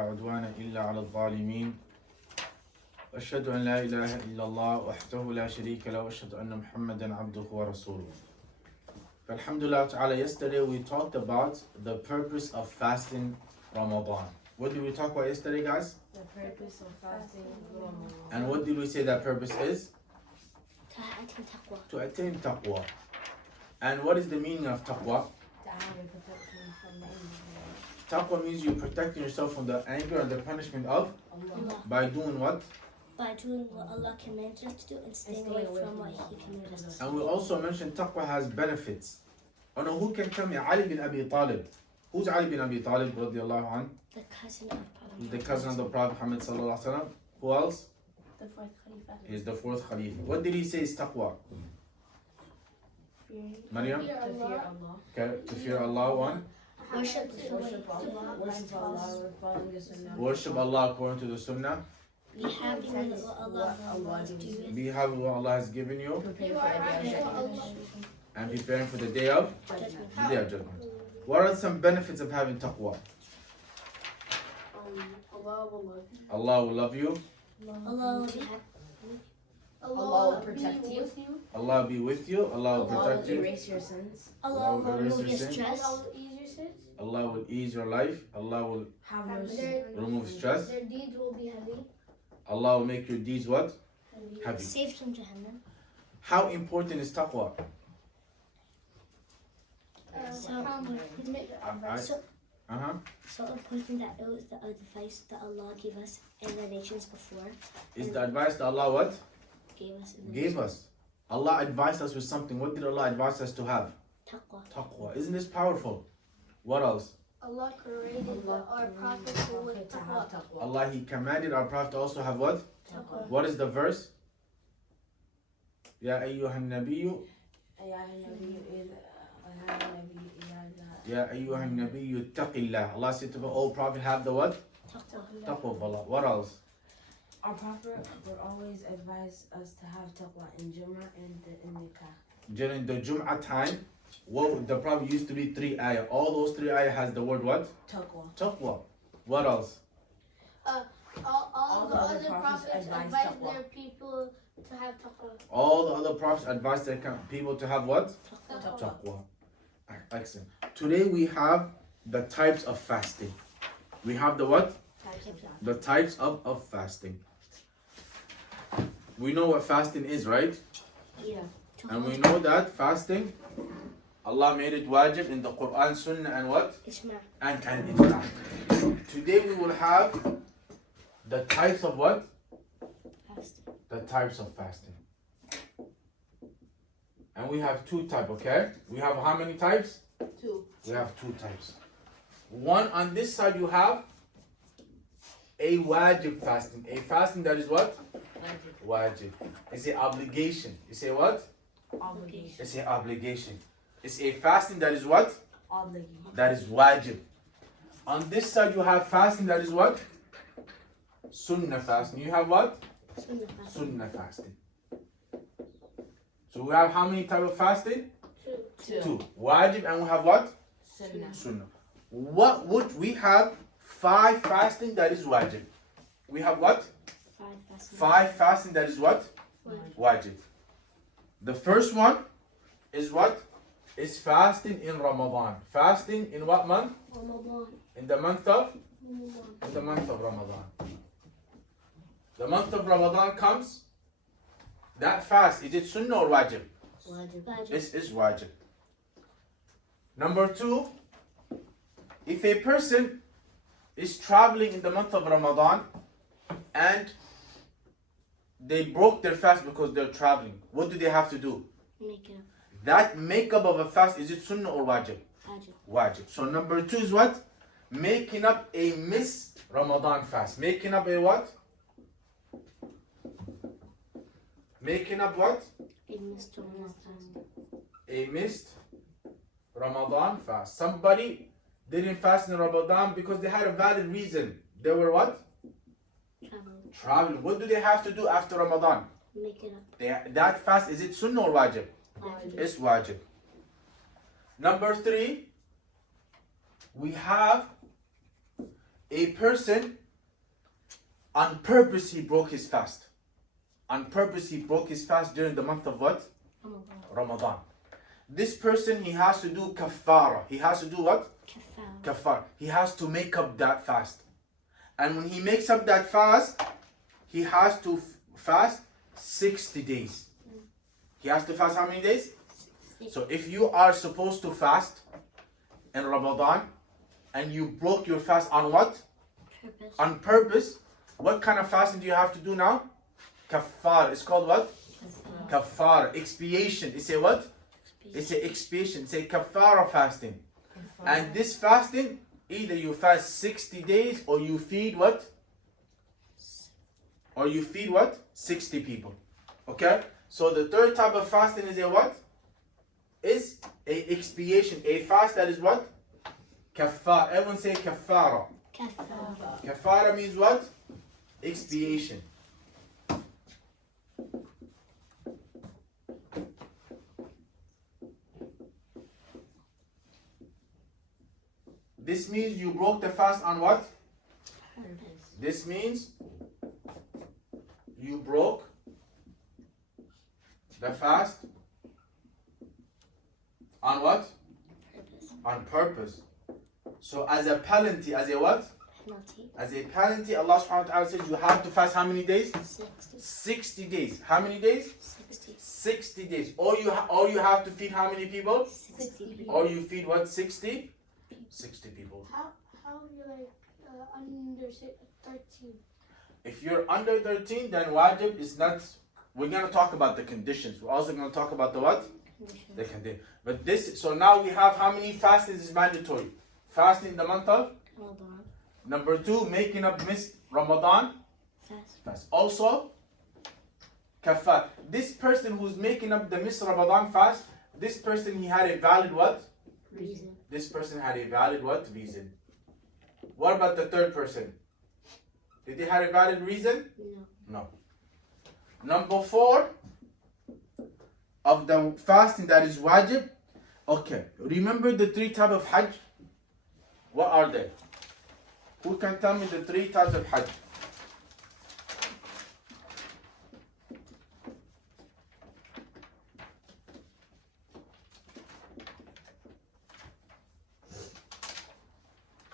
ولا عدوان إلا على الظالمين أشهد أن لا إله إلا الله وحده لا شريك له وأشهد أن محمدا عبده ورسوله. Alhamdulillah ta'ala, yesterday we talked about the purpose of fasting Ramadan. What did we talk about yesterday, guys? The purpose of fasting Ramadan. And what did we say that purpose is? To attain taqwa. To attain taqwa. And what is the meaning of taqwa? To have a protection from the enemy. Taqwa means you're protecting yourself from the anger and the punishment of Allah. by doing what? By doing what Allah commands us to do and staying away from what He commanded us to do. And we also mentioned taqwa has benefits. Oh no, who can tell me? Ali bin Abi Talib. Who's Ali bin Abi Talib radiallahu anhu? The cousin of Prophet. He's the cousin of the Prophet Muhammad sallallahu alaihi wasallam. Who else? The fourth Khalifa. He's the fourth Khalifa. What did he say is taqwa? Maryam? To fear Allah. Okay, to fear Allah, one. Worship Worship Allah. Worship Allah. Following the Sunnah. Worship Allah according to the Sunnah. Be happy with what Allah wants to do. Be happy with what Allah has given you. Prepare for the day of judgment. And preparing for the day of judgment. What are some benefits of having taqwa? Allah will love you. Allah will love you. Allah will be happy. Allah will protect you. Allah will be with you. Allah will Allah protect will you. erase your sins. Allah will will erase remove your your sins. stress. Allah will ease your sins. Allah will ease your life. Allah will Have mercy. remove stress. Their deeds will be heavy. Allah will make your deeds what? Heavy. Saved from Jahannam. How important is taqwa? So important that it was the advice that Allah gave us in the nations before. Is the advice that Allah what? Gave us in the Gave us. Allah advised us with something. What did Allah advise us to have? Taqwa. Taqwa. Isn't this powerful? What else? Allah created our prophets with To have taqwa. taqwa. Allah, He commanded our Prophet to also have what? Taqwa. What is the verse? Ya ayyuhan nabiyyu. Ya ayyuhan nabiyyu taqillah. Allah said to the old Prophet, have the what? Taqwa. Taqwa of Allah. What else? Our Prophet would always advise us to have taqwa in Jummah and in Nikah. During the Jum'ah time, what the Prophet used to read 3 ayah. All those 3 ayah has the word what? Taqwa. Taqwa. What else? All the other prophets advised advised taqwa. their people to have taqwa. All the other prophets advised their people to have what? Taqwa. Taqwa. Excellent. Today we have the types of fasting. We have the what? The types of fasting. We know what fasting is, right? Yeah. And we know that fasting, Allah made it wajib in the Quran, Sunnah, and what? Ishma. And Ijma. Today we will have the types of what? Fasting. The types of fasting. And we have 2 types, okay? We have how many types? 2. We have 2 types. One on this side you have a wajib fasting. A fasting that is what? Wajib. It's an obligation. It's a what? Obligation. It's an obligation. It's a fasting that is what? Obligation. That is wajib. On this side you have fasting that is what? Sunnah fasting. You have what? Sunnah fasting. Sunnah fasting. So we have how many types of fasting? 2. 2. Wajib, and we have what? Sunnah. Sunnah. What would we have? 5 fasting that is wajib. We have what? 5 fasting. 5 fasting that is what? Wajib. The first one is what? Is fasting in Ramadan. Fasting in what month? Ramadan. In the month of? Ramadan. In the month of Ramadan. The month of Ramadan comes. That fast, is it sunnah or wajib? Wajib. It's wajib. Number 2, if a person is traveling in the month of Ramadan and they broke their fast because they're traveling, what do they have to do? Make it That makeup of a fast, is it sunnah or wajib? wajib. Wajib. So number 2 is what? Making up a missed Ramadan fast. Making up a what? Making up what? It missed Ramadan. A missed Ramadan fast. Somebody didn't fast in Ramadan because they had a valid reason. They were what? Travel. Traveling. What do they have to do after Ramadan? Make it up. That fast, is it sunnah or wajib? Wajib. It's wajib. Number 3, we have a person on purpose he broke his fast. On purpose he broke his fast during the month of what? Ramadan. This person, he has to do kafara. He has to do what? Kafara. He has to make up that fast. And when he makes up that fast, he has to fast 60 days. He has to fast how many days? So if you are supposed to fast in Ramadan and you broke your fast on what? Purpose. On purpose, what kind of fasting do you have to do now? Kafar. It's called what? Kafar. Expiation. It's a what? It's a expiation. It's a kafara fasting. And this fasting, either you fast 60 days or you feed what? Or you feed what? 60 people. Okay? So the third type of fasting is a what? Is a expiation. A fast that is what? Kafara. Everyone say kafara. Kafara means what? Expiation. This means you broke the fast on what? This means you broke the fast on what? On purpose. So as a penalty, as a what? As a penalty, Allah subhanahu wa ta'ala says you have to fast how many days? 60 days. How many days? 60 days. Or you have to feed how many people? 60 people. Or you feed what? 60 people. How are you like under 13? If you're under 13, then wajib is not. We're going to talk about the conditions. We're also going to talk about the what? The condition. But this, so now we have how many fastings is mandatory? Fasting in the month of? Ramadan. Number 2, making up missed Ramadan. Fast. Also, kafar. This person who's making up the missed Ramadan fast, this person, he had a valid what? Reason. This person had a valid what? Reason. What about the third person? Did they have a valid reason? No. No. Number 4 of the fasting that is wajib. Okay, remember the 3 types of hajj? What are they? Who can tell me the 3 types of hajj?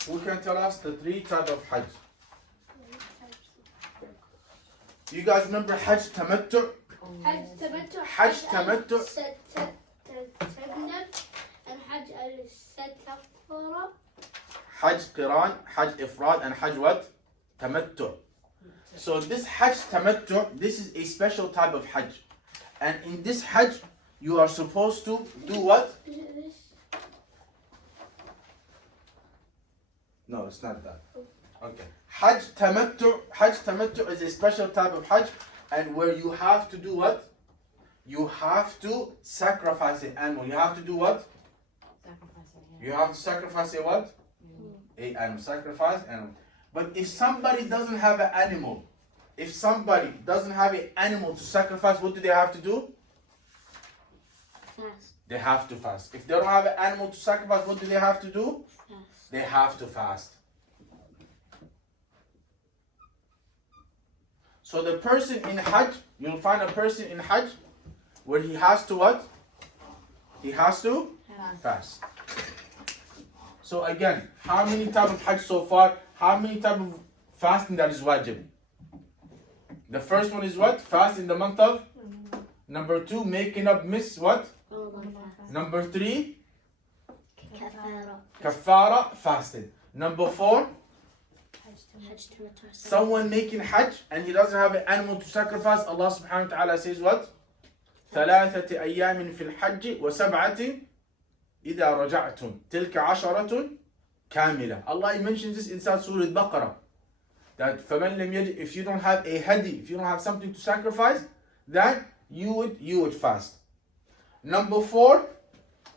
Who can tell us the 3 types of hajj? You guys remember hajj tamattu? Hajj tamattu. Hajj tamattu. And Hajj al-Kafara. Hajj qiran, hajj ifrad, and hajj what? Tamattu. So this hajj tamattu, this is a special type of hajj. And in this hajj, you are supposed to do what? Is it this? No, it's not that. Okay. Hajj tamattu is a special type of hajj, and where you have to do what? You have to sacrifice an animal. You have to do what? You have to sacrifice a what? A animal. Sacrifice animal. But if somebody doesn't have an animal, if somebody doesn't have an animal to sacrifice, what do they have to do? Fast. They have to fast. If they don't have an animal to sacrifice, what do they have to do? Fast. They have to fast. So the person in Hajj, you'll find a person in Hajj where he has to what? He has to fast. So again, how many types of Hajj so far? How many types of fasting that is wajib? The first one is what? Fast in the month of? Number 2, making up miss what? Number 3, kafara, fasting. Number 4, someone making Hajj and he doesn't have an animal to sacrifice. Allah subhanahu wa ta'ala says what? ثلاثة أيام في الحج وسبعة إذا رجعتم تلك عشرة كاملة. Allah mentions this inside Surah Al-Baqarah. That فمن لم يجد, if you don't have a hadi, if you don't have something to sacrifice, then you would fast. Number 4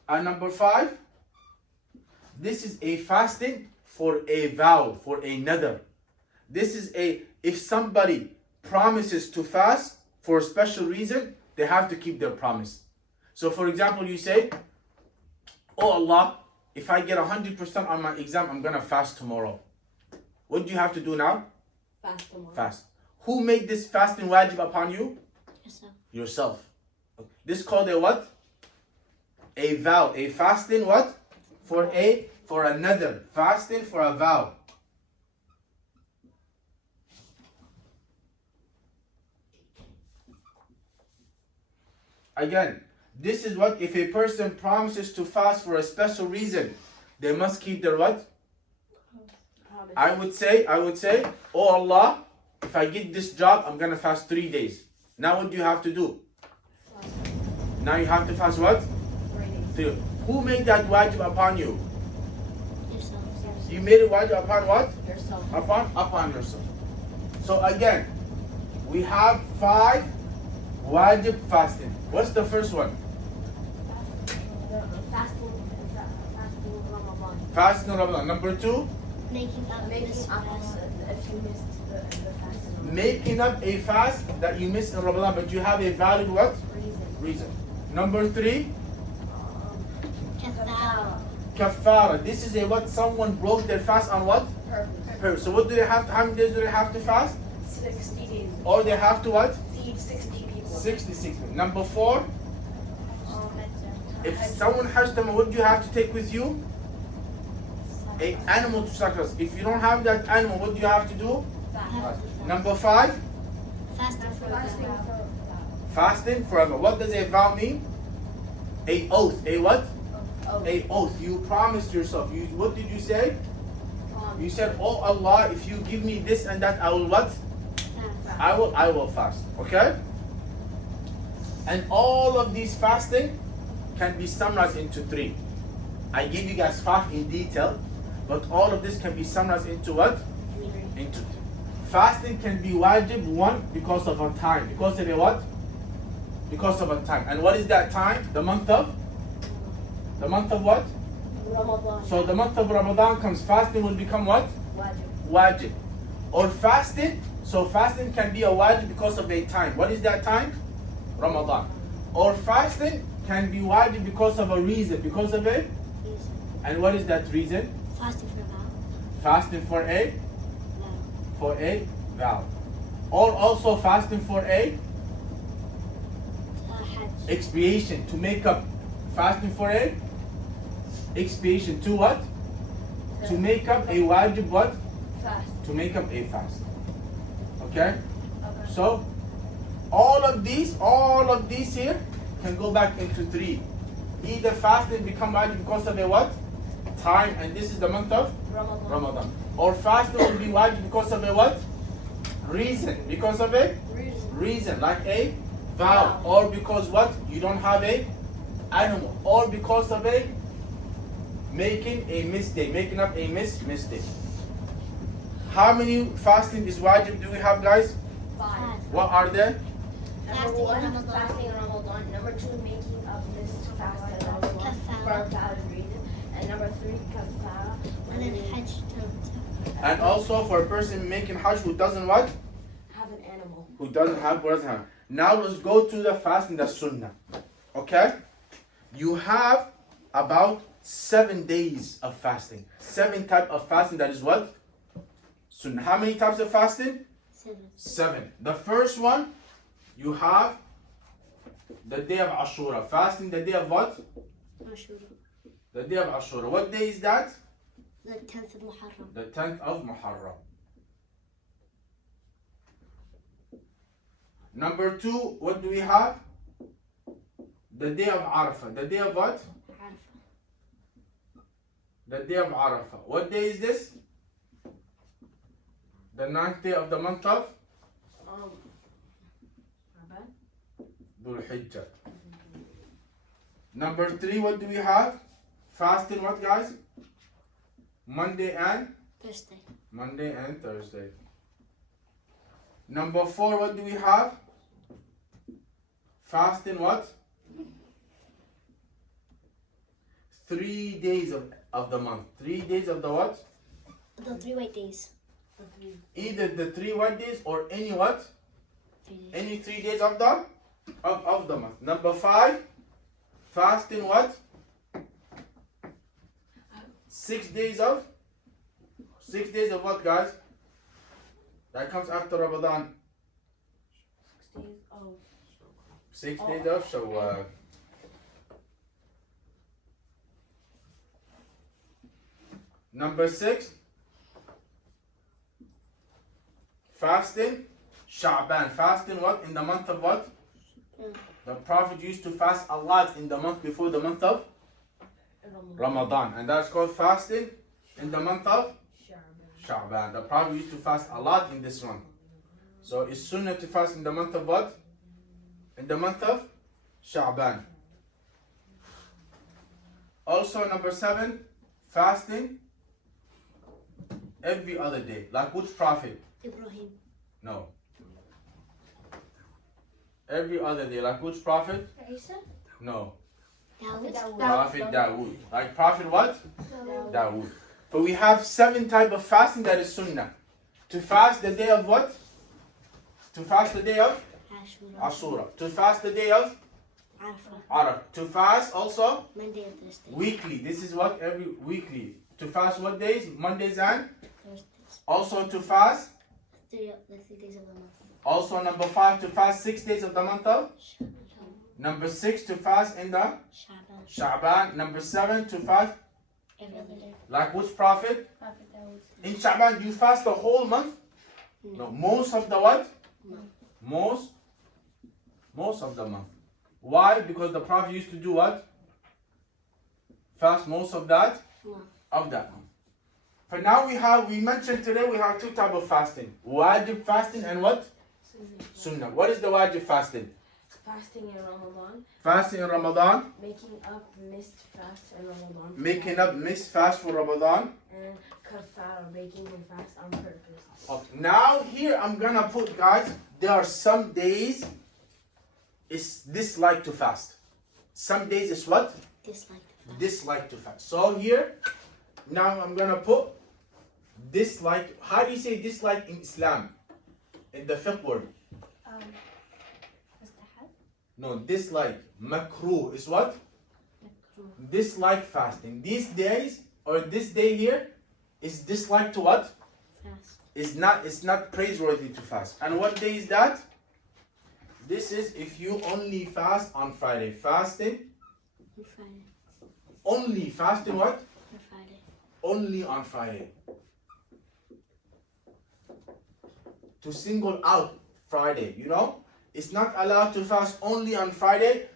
and number 5, this is a fasting for a vow, for a nadr. This is if somebody promises to fast for a special reason, they have to keep their promise. So for example, you say, oh Allah, if I get 100% on my exam, I'm going to fast tomorrow. What do you have to do now? Fast tomorrow. Fast. Who made this fasting wajib upon you? Yourself. Yourself. This is called a what? A vow. A fasting what? For another. Fasting for a vow. Again, this is what if a person promises to fast for a special reason, they must keep their what? I would say, oh Allah, if I get this job, I'm gonna fast 3 days. Now what do you have to do? Now you have to fast what? 3 days. Who made that wajib upon you? Yourself. You made it wajib upon what? Yourself. Upon yourself. So again, we have 5 wajib fasting. What's the first one? Fasting Ramadan. Fasting Ramadan. Number 2, Making up Making this up fast. if you missed the fasting. making up a fast that you missed in Ramadan, but you have a valid what? Reason. Number 3, Kathara. kafara. This is a what? Someone broke their fast on what? Purpose. So what do they have to, how many days do they have to fast? 60 days. Or they have to what? Feed 60 people. 66. Number 4, if someone hajj them, what do you have to take with you? A animal to sacrifice. If you don't have that animal, what do you have to do? Number 5, Fasting for God. fasting forever. What does a vow mean? A oath. A what? A oath. You promised yourself. What did you say? You said, oh Allah, if you give me this and that, I will what? Fast. I will fast. Okay? And all of these fasting can be summarized into 3. I gave you guys 5 in detail, but all of this can be summarized into what? Into 3. Fasting can be wajib, 1, because of a time. Because of a what? Because of a time. And what is that time? The month of? The month of what? Ramadan. So the month of Ramadan comes, fasting will become what? Wajib. Or fasting. So fasting can be a wajib because of a time. What is that time? Ramadan. Or fasting can be wajib because of a reason. Because of a? Reason. And what is that reason? Fasting for vow. Fasting for a? Vow. For a vow. Or also fasting for a Hajj. expiation, to make up. Fasting for a expiation, to what? To make up a wajib what? Fast. To make up a fast. Okay? So all of these here can go back into 3. Either fasting become wajib because of a what? Time, and this is the month of Ramadan. Or fasting will be wajib because of a what? Reason. Because of a reason, like a vow. Or because what? You don't have a animal. Or because of a making a mistake, making up a mistake. How many fasting is wajib do we have, guys? 5. What are they? Number 1, Ramadan. fasting Ramadan. Number 2, making up this fast for a valid reason. And number 3, kafara. And then Hajj to And also for a person making hajj who doesn't what? have an animal. Who doesn't have. Now let's go to the fasting, the sunnah. Okay? You have about 7 days of fasting. 7 types of fasting, that is what? Sunnah. How many types of fasting? 7. 7. The first one, you have the day of Ashura. Fasting the day of what? Ashura. The day of Ashura. What day is that? The 10th of Muharram. The 10th of Muharram. Number 2, what do we have? The day of Arafah. The day of what? Arafah. The day of Arafah. What day is this? The 9th day of the month of Dhul Hijjah. Number 3, what do we have? Fasting what, guys? Monday and Thursday. Monday and Thursday. Number 4, what do we have? Fasting what? 3 days of the month. 3 days of the what? The 3 white days. Either the 3 white days or any what? 3 days. Any 3 days of the month. Number 5, fasting what? 6 days of 6 days of what, guys? That comes after Ramadan. 6 days of 6 days of Shawwal. Number 6, fasting Sha'ban. Fasting what? In the month of what? The Prophet used to fast a lot in the month before the month of Ramadan. And that's called fasting in the month of Sha'ban. The Prophet used to fast a lot in this month. So it's sunnah to fast in the month of what? In the month of Sha'ban. Also number 7, fasting every other day. Like which Prophet? Ibrahim. No. Every other day. Like which Prophet? Isa? No. Dawood. Prophet Dawood. Like Prophet what? Dawood. But we have 7 types of fasting that is sunnah. To fast the day of what? To fast the day of Ashura. Ashura. To fast the day of Arafah. Arafah. To fast also Monday and Thursday. weekly. This is what every weekly. To fast what days? Mondays and Thursdays. also to fast. The 3 days of the month. Also number 5 to fast 6 days of the month of. Number 6 to fast in the Sha'ban. Sha'ban. Number 7 to fast Every other day. like which Prophet? In Sha'ban you fast the whole month? No. Most of the what? No. Most of the month. Why? Because the Prophet used to do what? Fast most of that? No. Of that month. For now we mentioned today we have 2 types of fasting. Wajib fasting and what? Sunnah. What is the wajib fasting? Fasting in Ramadan, Fasting in Ramadan, making up missed fast in Ramadan, making up missed fast for Ramadan. and kafara, making your fast on purpose. Okay. Now here I'm gonna put, guys, there are some days it's dislike to fast. Some days it's what? Dislike. Dislike to fast. So here, now I'm gonna put dislike. How do you say dislike in Islam? In the fiqh word. No, dislike. Makruh is what? Dislike fasting. These days, or this day here, is dislike to what? Fast. It's not praiseworthy to fast. And what day is that? This is if you only fast on Friday. Fasting, On Friday. only fasting what? On Friday. Only on Friday. To single out Friday, you know? It's not allowed to fast only on Friday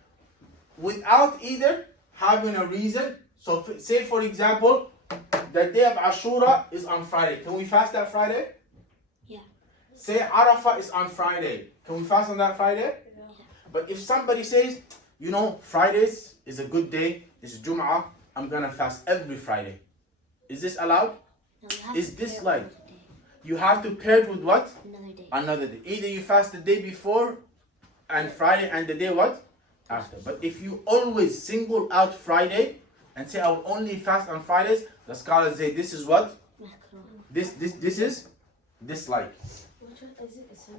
without either having a reason. So say for example, the day of Ashura is on Friday. Can we fast that Friday? Yeah. Say Arafah is on Friday. Can we fast on that Friday? Yeah. But if somebody says, you know, Fridays is a good day, it's Jum'ah, I'm gonna fast every Friday. Is this allowed? No, you have Is to this pair it like- with the day. You have to pair it with what? Another day. Another day. Either you fast the day before and Friday and the day what? After. But if you always single out Friday and say I will only fast on Fridays, the scholars say this is what? Makruh. This is dislike. Which one is it? It's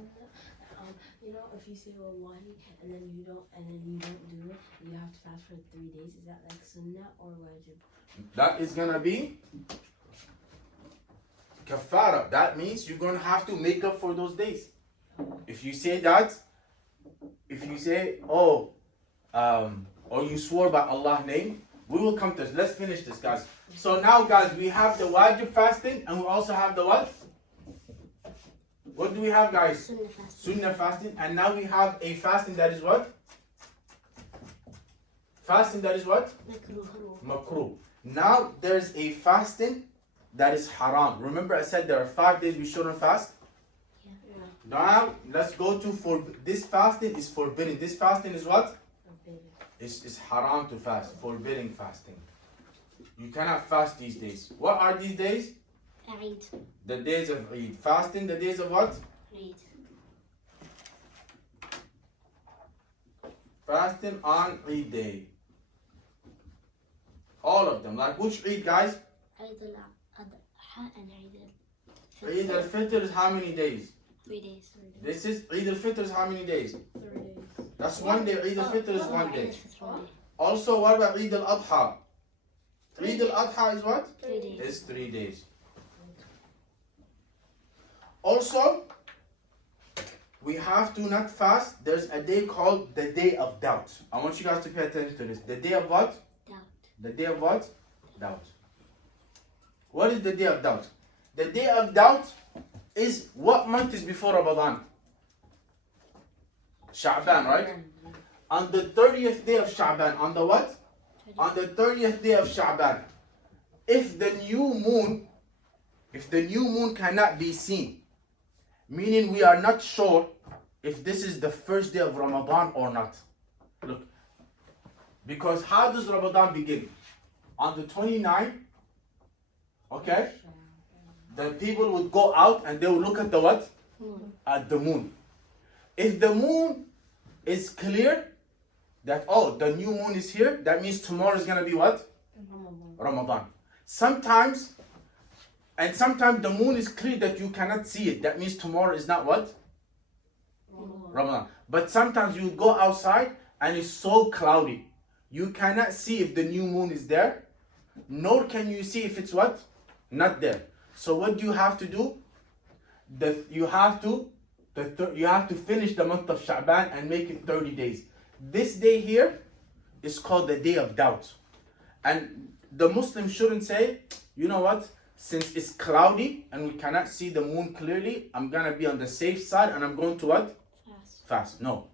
you know, if you say wallahi and then you don't do it, you have to fast for 3 days. Is that like sunnah or wajib? That is gonna be kafara. That means you're gonna have to make up for those days. If you say that, if you say, or you swore by Allah's name, we will come to this. Let's finish this, guys. So now, guys, we have the wajib fasting and we also have the what? What do we have, guys? Sunnah fasting. Sunnah fasting. And now we have a fasting that is what? Fasting that is what? Makruh. Makruh. Now there's a fasting that is haram. Remember I said there are 5 days we shouldn't fast? Yeah. Now let's go to this fasting is forbidden. This fasting is what? Forbidden. It's haram to fast. Forbidding fasting. You cannot fast these days. What are these days? Eid. The days of Eid. Fasting the days of what? Eid. Fasting on Eid day. All of them. Like which Eid, guys? Eid al-Adha and Eid Eid al-Fitr is how many days? 3 days. This is Eid al-Fitr is how many days? 3 days. That's 1 day. Eid al-Fitr is 1 day. Eid al-Fitr 1 day. Also, what about Eid al-Adha? Eid al-Adha is what? 3 days. It's 3 days. Also, we have to not fast. There's a day called the day of doubt. I want you guys to pay attention to this. The day of what? Doubt. The day of what? Doubt. What is the day of doubt? The day of doubt is what month is before Ramadan? Sha'ban, right? On the 30th day of Sha'ban. On the what? On the 30th day of Sha'ban. If the new moon cannot be seen, meaning we are not sure if this is the first day of Ramadan or not. Look, because how does Ramadan begin? On the 29th, okay? The people would go out and they would look at the what? At the moon. If the moon is clear, that, oh, the new moon is here, that means tomorrow is going to be what? Ramadan. Sometimes the moon is clear that you cannot see it. That means tomorrow is not what? Ramadan. But sometimes you go outside and it's so cloudy. You cannot see if the new moon is there, nor can you see if it's what? Not there. So what do you have to do? You have to finish the month of Sha'ban and make it 30 days. This day here is called the day of doubt. And the Muslim shouldn't say, you know what? Since it's cloudy and we cannot see the moon clearly, I'm going to be on the safe side and I'm going to what? Fast. No.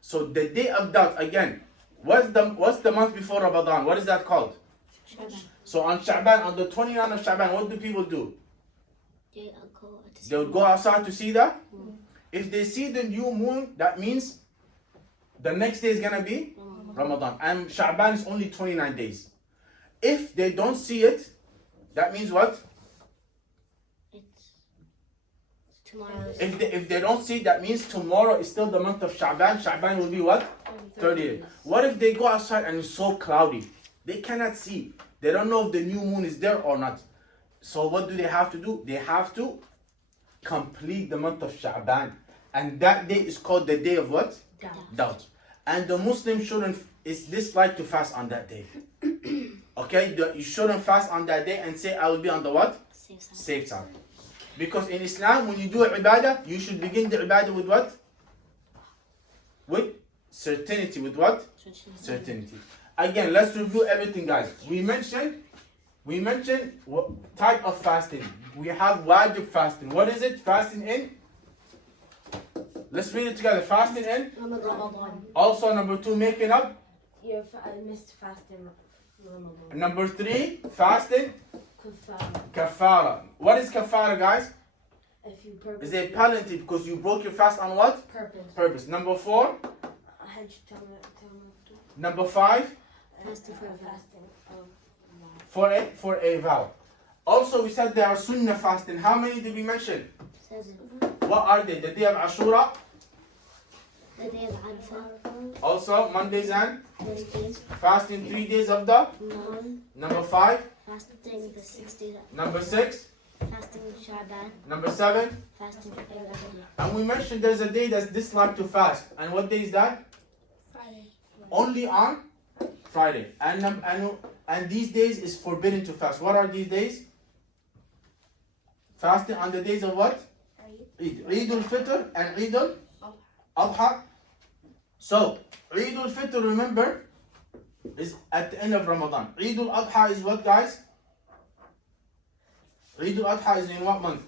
So the day of doubt, again, what's the month before Ramadan? What is that called? Sha'ban. So on Sha'ban, on the 29th of Sha'ban, what do people do? They would go outside to see that. If they see the new moon, that means the next day is going to be Ramadan. And Sha'ban is only 29 days. If they don't see it, that means what? It's tomorrow. If they don't see it, that means tomorrow is still the month of Sha'ban. Sha'ban will be what? 30. What if they go outside and it's so cloudy? They cannot see. They don't know if the new moon is there or not. So what do they have to do? They have to complete the month of Sha'ban. And that day is called the day of what? Doubt. And the Muslim it's disliked to fast on that day. Okay? You shouldn't fast on that day and say, I will be on the what? Safe side. Because in Islam, when you do ibadah, you should begin the ibadah with what? With certainty. With what? Certainty. Again, let's review everything, guys. We mentioned what type of fasting. We have wajib fasting. What is it? Fasting in? Let's read it together. Fasting in? Ramadan. Also, number 2, making up. I missed fasting Ramadan. Number 3, fasting. Kafara. Kafara. What is kafara, guys? If you purpose. Is a penalty because you broke your fast on what? Purpose. Number 4. Hajj Number 5. Fasting for fasting. For a vow. Also, we said there are sunnah fasting. How many did we mention? 7. What are they? The day of Ashura. The day of Arafah. Also, Mondays and Thursdays. fasting 3 days of the. None. Number 5. Fasting the 6 days. Number 6. Fasting Sha'ban. Number 7. Fasting for Ramadan. And we mentioned there's a day that's disliked to fast. And what day is that? Friday. Only on Friday. And these days is forbidden to fast. What are these days? Fasting on the days of what? Eid. Eid al-Fitr and Eid al-Adha. So, Eid al-Fitr, remember, is at the end of Ramadan. Eid al-Adha is what, guys? Eid al-Adha is in what month?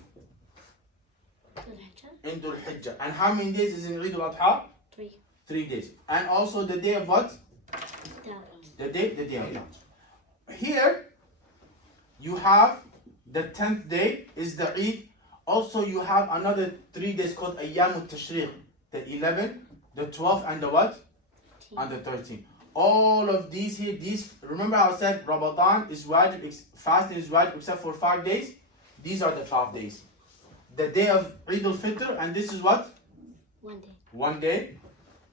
In Dhul Hijjah. And how many days is in Eid al-Adha? 3. 3 days. And also the day of what? Doubt. The day of doubt. Here, you have the 10th day is the Eid. Also, you have another 3 days called Ayyam al-Tashriq. The 11th, the 12th, and the what? And the 13th. All of these here, remember how I said Ramadan is wajib, fasting is wajib except for 5 days? These are the 5 days. The day of Eid al-Fitr, and this is what? 1 day. 1 day.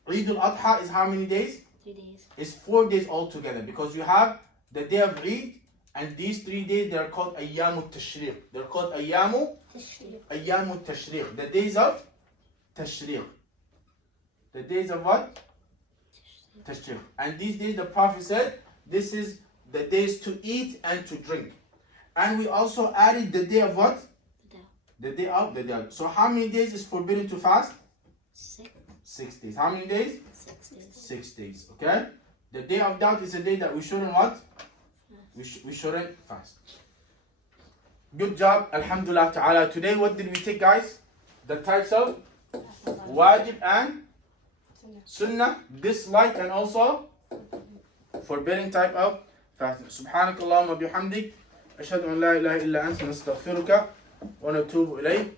Eid al-Adha is how many days? 3 days. It's 4 days altogether because you have the day of Eid and these 3 days they are called Ayyam al-Tashriq. They're called Ayyam al-Tashriq. The days of Tashriq. The days of what? Tashriq. And these days the Prophet said this is the days to eat and to drink. And we also added the day of what? The day of, the day of. So how many days is forbidden to fast? 6. 6 days. How many days? 6 days. 6 days. Okay? The day of doubt is a day that we shouldn't what? We shouldn't fast. Good job. Alhamdulillah ta'ala. Today what did we take, guys? The types of wajib and sunnah, dislike and also forbidden type of fasting. Subhanakallahumma bihamdik. Ashhadu an la ilaha illa anta nastaghfiruka wa natubu ilayk.